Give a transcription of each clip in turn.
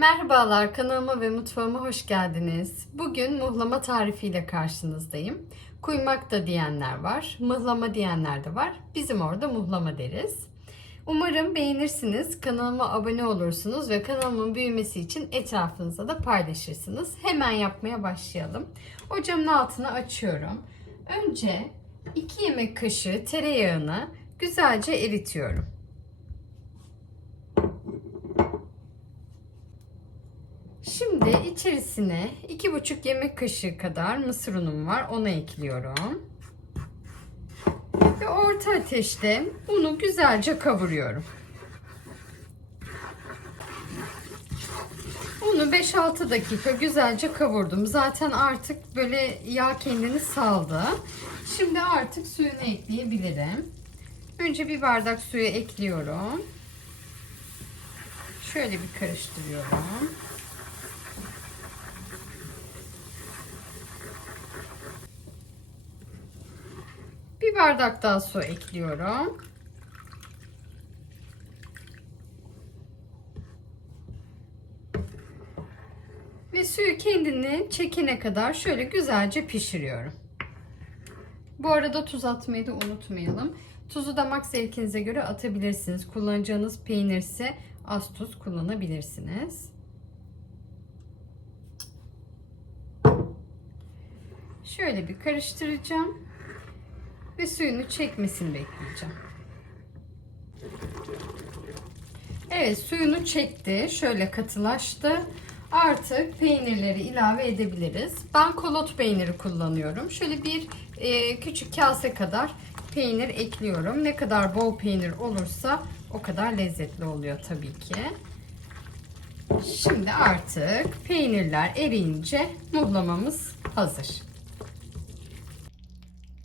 Merhabalar kanalıma ve mutfağıma hoş geldiniz. Bugün muhlama tarifiyle karşınızdayım. Kuymak da diyenler var, mıhlama diyenler de var. Bizim orada muhlama deriz. Umarım beğenirsiniz, kanalıma abone olursunuz ve kanalımın büyümesi için etrafınıza da paylaşırsınız. Hemen yapmaya başlayalım. Ocağımın altını açıyorum. Önce 2 yemek kaşığı tereyağını güzelce eritiyorum. Şimdi içerisine 2,5 yemek kaşığı kadar mısır unum var. Onu ekliyorum. Ve orta ateşte unu güzelce kavuruyorum. Unu 5-6 dakika güzelce kavurdum. Zaten artık böyle yağ kendini saldı. Şimdi artık suyunu ekleyebilirim. Önce bir bardak suyu ekliyorum. Şöyle bir karıştırıyorum. Bir bardak daha su ekliyorum. Ve suyu kendini çekene kadar şöyle güzelce pişiriyorum. Bu arada tuz atmayı da unutmayalım. Tuzu damak zevkinize göre atabilirsiniz. Kullanacağınız peynir ise az tuz kullanabilirsiniz. Şöyle bir karıştıracağım ve suyunu çekmesini bekleyeceğim. Evet suyunu çekti. Şöyle katılaştı. Artık peynirleri ilave edebiliriz. Ben kolot peyniri kullanıyorum. Şöyle bir e, küçük kase kadar peynir ekliyorum. Ne kadar bol peynir olursa o kadar lezzetli oluyor tabii ki. Şimdi artık peynirler eriyince muhlamamız hazır.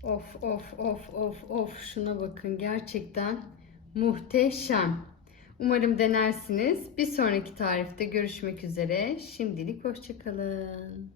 Of of of of of şuna bakın gerçekten muhteşem. Umarım denersiniz. Bir sonraki tarifte görüşmek üzere. Şimdilik hoşçakalın.